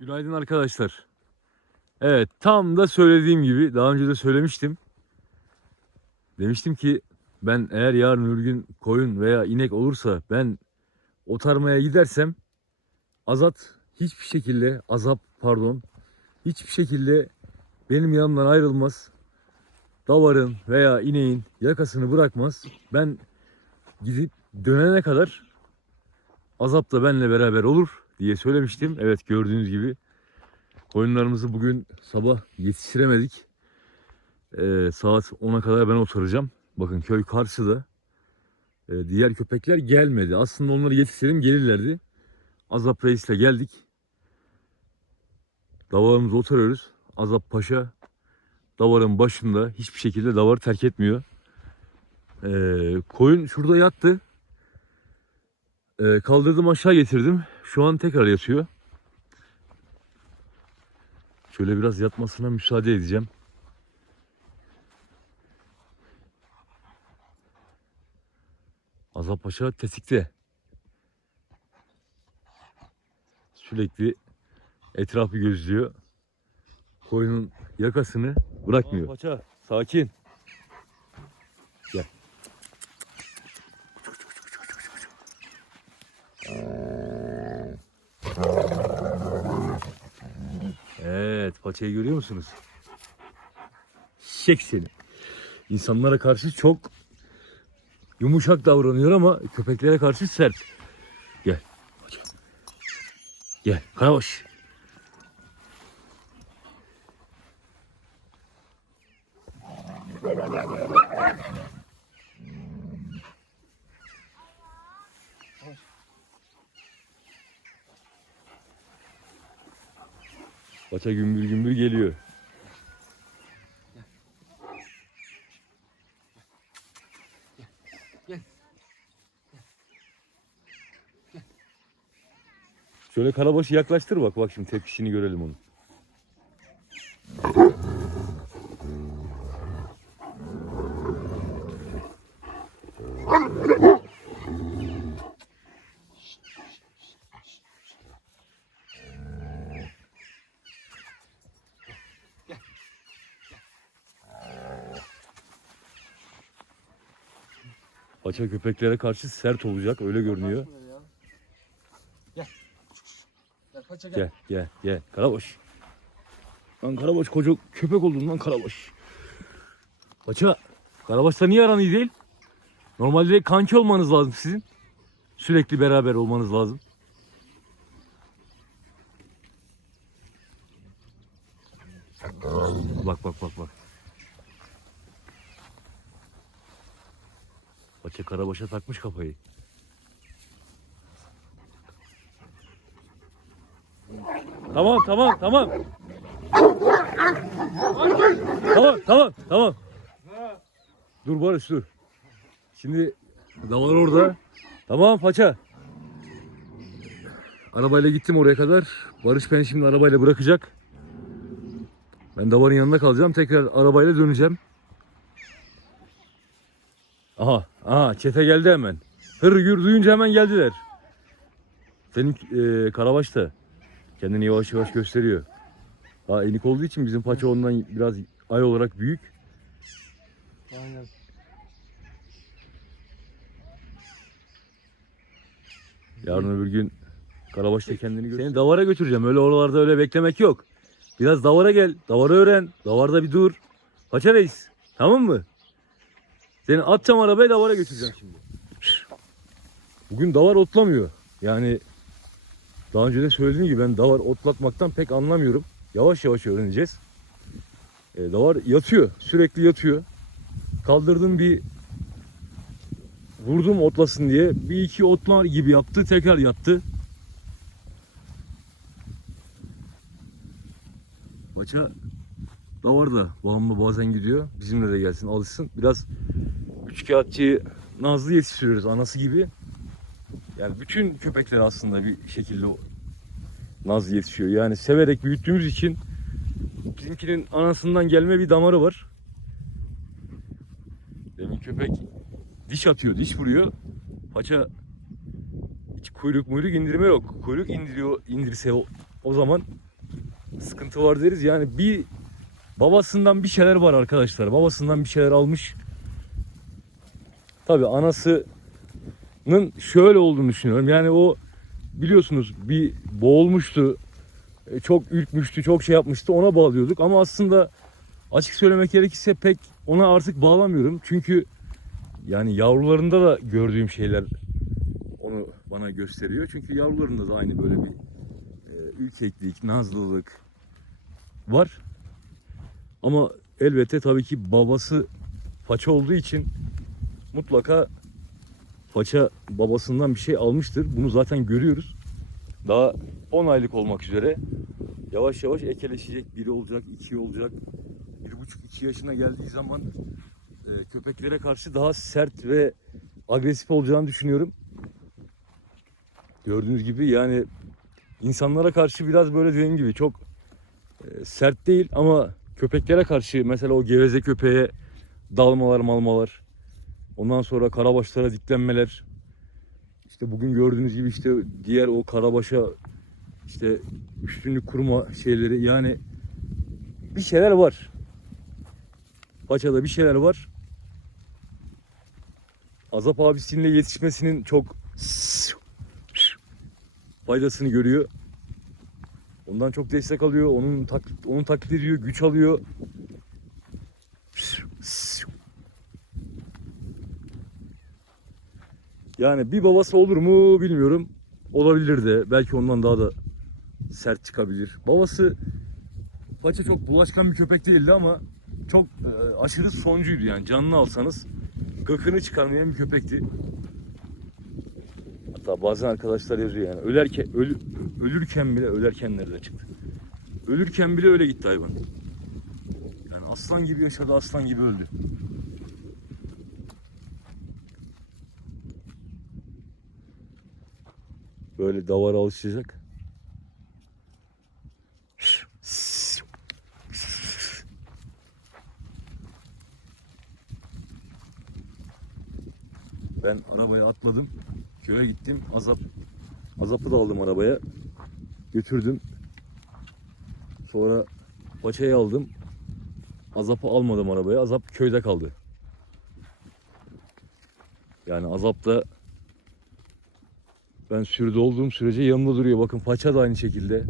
Günaydın arkadaşlar. Evet tam da söylediğim gibi daha önce de söylemiştim. Demiştim ki ben eğer yarın öbür gün koyun veya inek olursa ben otarmaya gidersem azat hiçbir şekilde azap pardon hiçbir şekilde benim yanımdan ayrılmaz. Davarın veya ineğin yakasını bırakmaz. Ben gidip dönene kadar azap da benimle beraber olur diye söylemiştim. Evet gördüğünüz gibi koyunlarımızı bugün sabah yetiştiremedik. Ee, saat 10'a kadar ben oturacağım. Bakın köy karşıda. Ee, diğer köpekler gelmedi. Aslında onları yetiştirelim gelirlerdi. Azap Reis'le geldik. Davarımızı oturuyoruz. Azap Paşa davarın başında hiçbir şekilde davarı terk etmiyor. Ee, koyun şurada yattı. Ee, kaldırdım aşağı getirdim. Şu an tekrar yatıyor. Şöyle biraz yatmasına müsaade edeceğim. Azap Paşa tetikte. Sürekli etrafı gözlüyor. Koyunun yakasını bırakmıyor. Paşa sakin. Gel. Paçayı görüyor musunuz? Şek seni. İnsanlara karşı çok yumuşak davranıyor ama köpeklere karşı sert. Gel. Gel, karabaş. Paça gümbür gümbür geliyor. Şöyle karabaşı yaklaştır bak. Bak şimdi tepkisini görelim onun. Paça köpeklere karşı sert olacak öyle görünüyor. Gel. Gel paça gel. Gel gel gel. Karabaş. Lan Karabaş koca köpek oldun lan Karabaş. Paça. Karabaş'la niye aran iyi değil? Normalde kanki olmanız lazım sizin. Sürekli beraber olmanız lazım. Bak bak bak bak. Paça Karabaş'a takmış kafayı. Tamam tamam tamam. tamam tamam tamam. Dur Barış dur. Şimdi davar orada. Tamam paça. Arabayla gittim oraya kadar. Barış beni şimdi arabayla bırakacak. Ben davarın yanında kalacağım. Tekrar arabayla döneceğim. Aha, aha çete geldi hemen. Hır gür duyunca hemen geldiler. Senin e, Karabaş da kendini yavaş yavaş gösteriyor. Daha enik olduğu için bizim paça ondan biraz ay olarak büyük. Aynen. Yarın öbür gün Karabaş da kendini gösteriyor. Seni davara götüreceğim. Öyle oralarda öyle beklemek yok. Biraz davara gel. Davara öğren. Davarda bir dur. Paça reis. Tamam mı? Seni atacağım arabaya davara götüreceğim şimdi. Bugün davar otlamıyor. Yani daha önce de söylediğim gibi ben davar otlatmaktan pek anlamıyorum. Yavaş yavaş öğreneceğiz. E, davar yatıyor. Sürekli yatıyor. Kaldırdım bir vurdum otlasın diye. Bir iki otlar gibi yaptı. Tekrar yattı. Maça davar da bağımlı bazen gidiyor. Bizimle de gelsin alışsın. Biraz üç kağıtçıyı Nazlı yetiştiriyoruz anası gibi. Yani bütün köpekler aslında bir şekilde Nazlı yetişiyor. Yani severek büyüttüğümüz için bizimkinin anasından gelme bir damarı var. Demin köpek diş atıyor, diş vuruyor. Paça hiç kuyruk muyruk indirme yok. Kuyruk indiriyor, indirse o, o zaman sıkıntı var deriz. Yani bir babasından bir şeyler var arkadaşlar. Babasından bir şeyler almış. Tabii anasının şöyle olduğunu düşünüyorum. Yani o biliyorsunuz bir boğulmuştu. E, Çok ürkmüştü, çok şey yapmıştı. Ona bağlıyorduk ama aslında açık söylemek gerekirse pek ona artık bağlamıyorum. Çünkü yani yavrularında da gördüğüm şeyler onu bana gösteriyor. Çünkü yavrularında da aynı böyle bir e, ürkeklik, nazlılık var. Ama elbette tabii ki babası faça olduğu için mutlaka faça babasından bir şey almıştır. Bunu zaten görüyoruz. Daha 10 aylık olmak üzere yavaş yavaş ekeleşecek. Biri olacak, iki olacak. Bir buçuk iki yaşına geldiği zaman e, köpeklere karşı daha sert ve agresif olacağını düşünüyorum. Gördüğünüz gibi yani insanlara karşı biraz böyle dediğim gibi çok e, sert değil ama köpeklere karşı mesela o geveze köpeğe dalmalar malmalar ondan sonra karabaşlara diklenmeler işte bugün gördüğünüz gibi işte diğer o karabaşa işte üstünlük kurma şeyleri yani bir şeyler var. Paçada bir şeyler var. Azap abisinin yetişmesinin çok faydasını görüyor. Ondan çok destek alıyor. Onun taklit, onun taklit ediyor, güç alıyor. Yani bir babası olur mu bilmiyorum. Olabilir de. Belki ondan daha da sert çıkabilir. Babası Paça çok bulaşkan bir köpek değildi ama çok e, aşırı soncuydu yani. Canını alsanız gıkını çıkarmayan bir köpekti. Hatta bazen arkadaşlar yazıyor yani. Ölerken, ölü, ölürken bile, ölerken nerede çıktı? Ölürken bile öyle gitti hayvan. Yani aslan gibi yaşadı, aslan gibi öldü. Böyle davara alışacak. Ben arabaya atladım. Köye gittim. Azap Azap'ı da aldım arabaya. Götürdüm. Sonra paçayı aldım. Azap'ı almadım arabaya. Azap köyde kaldı. Yani Azap da ben sürüde olduğum sürece yanımda duruyor. Bakın paça da aynı şekilde.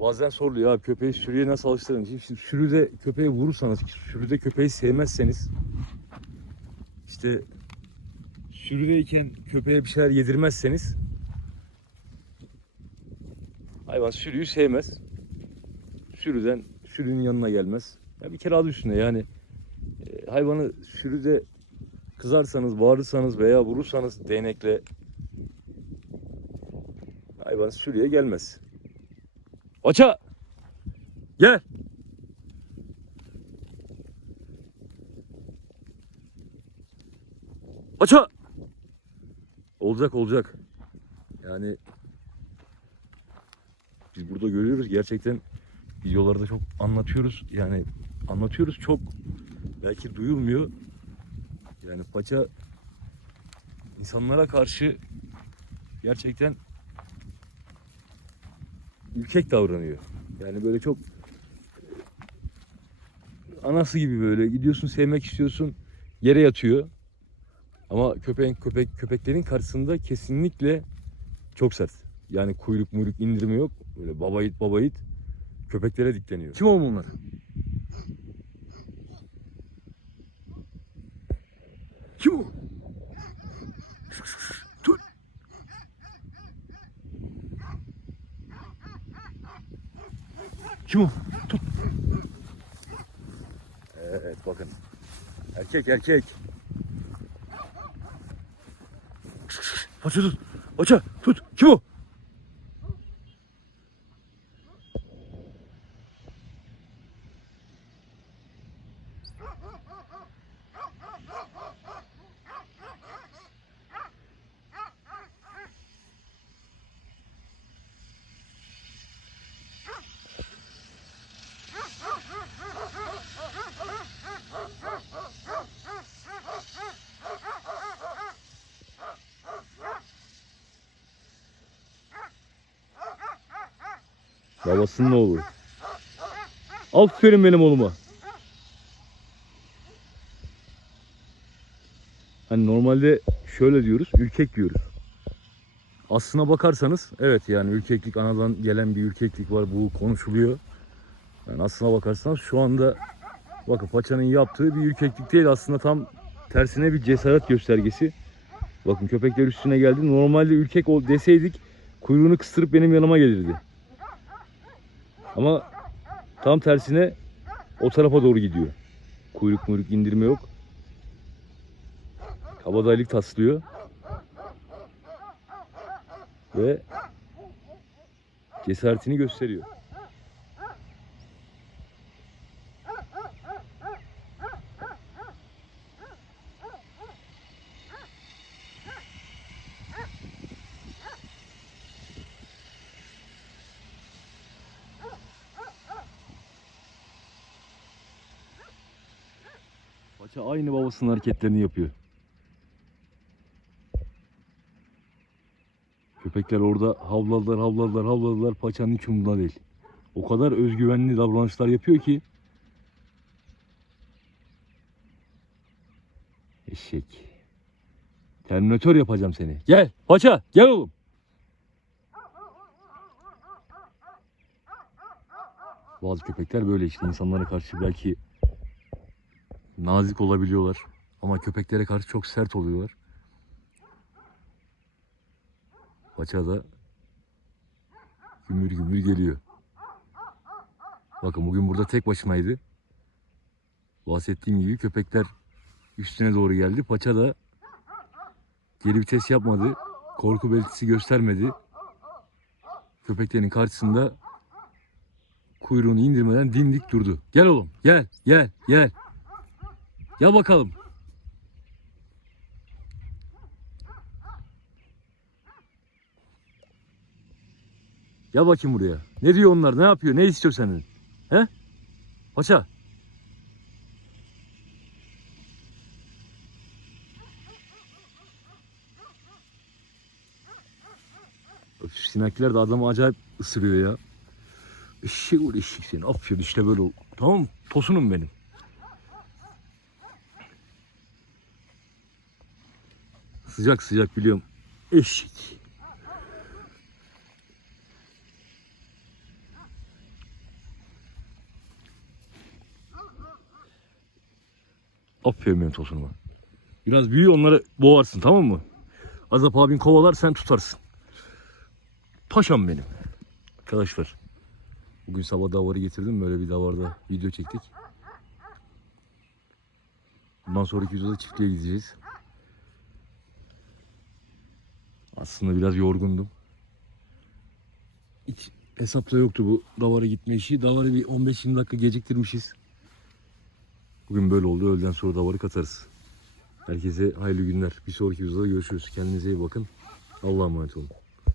Bazen soruluyor abi köpeği sürüye nasıl alıştırın? Şimdi sürüde köpeği vurursanız, sürüde köpeği sevmezseniz işte sürüdeyken köpeğe bir şeyler yedirmezseniz hayvan sürüyü sevmez. Sürüden sürünün yanına gelmez. Ya bir kere adı üstünde yani e, hayvanı sürüde kızarsanız, bağırırsanız veya vurursanız değnekle hayvan sürüye gelmez. Aça! Gel! Aça! Olacak olacak. Yani biz burada görüyoruz gerçekten videolarda çok anlatıyoruz. Yani anlatıyoruz çok belki duyulmuyor. Yani paça insanlara karşı gerçekten ürkek davranıyor. Yani böyle çok anası gibi böyle gidiyorsun sevmek istiyorsun yere yatıyor. Ama köpeğin köpek köpeklerin karşısında kesinlikle çok sert. Yani kuyruk muyruk indirme yok. Böyle baba yiğit baba yiğit köpeklere dikleniyor. Kim oğlum onlar? Kim o? Tut. Kim o? Tut. Evet bakın. Erkek erkek. Paça tut. Paça tut. Babasının oğlu. Aferin benim oğluma. Hani normalde şöyle diyoruz, ürkek diyoruz. Aslına bakarsanız evet yani ürkeklik anadan gelen bir ürkeklik var. Bu konuşuluyor. Yani aslına bakarsanız şu anda bakın paçanın yaptığı bir ürkeklik değil aslında tam tersine bir cesaret göstergesi. Bakın köpekler üstüne geldi. Normalde ürkek ol deseydik kuyruğunu kıstırıp benim yanıma gelirdi. Ama tam tersine o tarafa doğru gidiyor. Kuyruk muyruk indirme yok. Kabadayılık taslıyor. Ve cesaretini gösteriyor. Paça aynı babasının hareketlerini yapıyor. Köpekler orada havladılar, havladılar, havladılar. Paçanın hiç umurunda değil. O kadar özgüvenli davranışlar yapıyor ki. Eşek. Terminatör yapacağım seni. Gel paça gel oğlum. Bazı köpekler böyle işte insanlara karşı belki nazik olabiliyorlar. Ama köpeklere karşı çok sert oluyorlar. Paça da gümür gümür geliyor. Bakın bugün burada tek başımaydı. Bahsettiğim gibi köpekler üstüne doğru geldi. Paça da geri vites yapmadı. Korku belirtisi göstermedi. Köpeklerin karşısında kuyruğunu indirmeden dimdik durdu. Gel oğlum gel gel gel. Gel bakalım. Gel bakayım buraya. Ne diyor onlar? Ne yapıyor? Ne istiyor senden? He? Paça. Öf, sinekler de adamı acayip ısırıyor ya. Eşek ol eşek seni. Aferin işte böyle. Tamam? Tosunum benim. Sıcak sıcak biliyorum. Eşek. Aferin benim tosunuma. Biraz büyü onları boğarsın tamam mı? Azap abin kovalar sen tutarsın. Paşam benim. Arkadaşlar. Bugün sabah davarı getirdim. Böyle bir davarda video çektik. Bundan sonraki videoda çiftliğe gideceğiz. Aslında biraz yorgundum. Hiç hesapta yoktu bu davara gitme işi. Davarı bir 15-20 dakika geciktirmişiz. Bugün böyle oldu. Öğleden sonra davarı katarız. Herkese hayırlı günler. Bir sonraki videoda görüşürüz. Kendinize iyi bakın. Allah'a emanet olun.